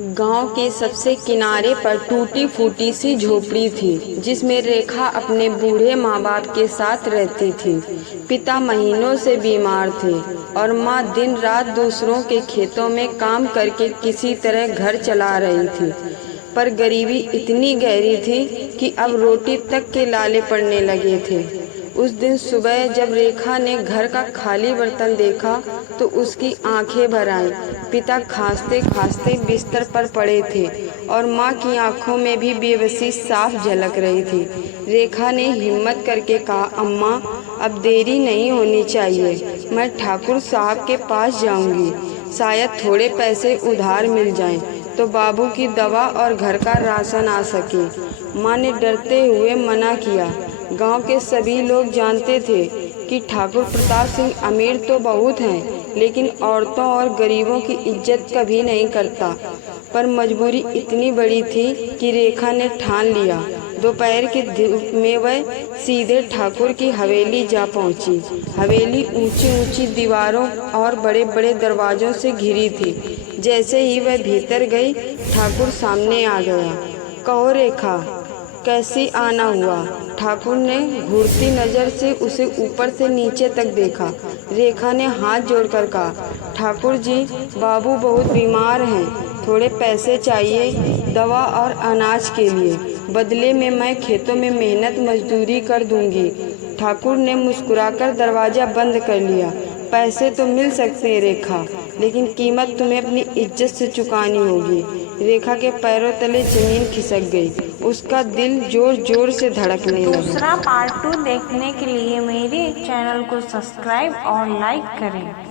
गांव के सबसे किनारे पर टूटी फूटी सी झोपड़ी थी, जिसमें रेखा अपने बूढ़े माँ बाप के साथ रहती थी। पिता महीनों से बीमार थे और माँ दिन रात दूसरों के खेतों में काम करके किसी तरह घर चला रही थी। पर गरीबी इतनी गहरी थी कि अब रोटी तक के लाले पड़ने लगे थे। उस दिन सुबह जब रेखा ने घर का खाली बर्तन देखा तो उसकी आंखें भर आईं। पिता खांसते खांसते बिस्तर पर पड़े थे और माँ की आंखों में भी बेबसी साफ झलक रही थी। रेखा ने हिम्मत करके कहा, अम्मा, अब देरी नहीं होनी चाहिए। मैं ठाकुर साहब के पास जाऊंगी, शायद थोड़े पैसे उधार मिल जाएं तो बाबू की दवा और घर का राशन आ सके। माँ ने डरते हुए मना किया। गांव के सभी लोग जानते थे कि ठाकुर प्रताप सिंह अमीर तो बहुत हैं, लेकिन औरतों और गरीबों की इज्जत कभी नहीं करता। पर मजबूरी इतनी बड़ी थी कि रेखा ने ठान लिया। दोपहर की धूप में वह सीधे ठाकुर की हवेली जा पहुंची। हवेली ऊंची ऊंची दीवारों और बड़े बड़े दरवाजों से घिरी थी। जैसे ही वह भीतर गई, ठाकुर सामने आ गया। कहो रेखा, कैसी आना हुआ? ठाकुर ने घूरती नज़र से उसे ऊपर से नीचे तक देखा। रेखा ने हाथ जोड़कर कहा, ठाकुर जी, बाबू बहुत बीमार हैं, थोड़े पैसे चाहिए दवा और अनाज के लिए। बदले में मैं खेतों में मेहनत मजदूरी कर दूंगी। ठाकुर ने मुस्कुराकर दरवाज़ा बंद कर लिया। पैसे तो मिल सकते हैं रेखा, लेकिन कीमत तुम्हें अपनी इज्जत से चुकानी होगी। रेखा के पैरों तले जमीन खिसक गई। उसका दिल जोर जोर से धड़कने लगा। दूसरा पार्ट 2 देखने के लिए मेरे चैनल को सब्सक्राइब और लाइक करें।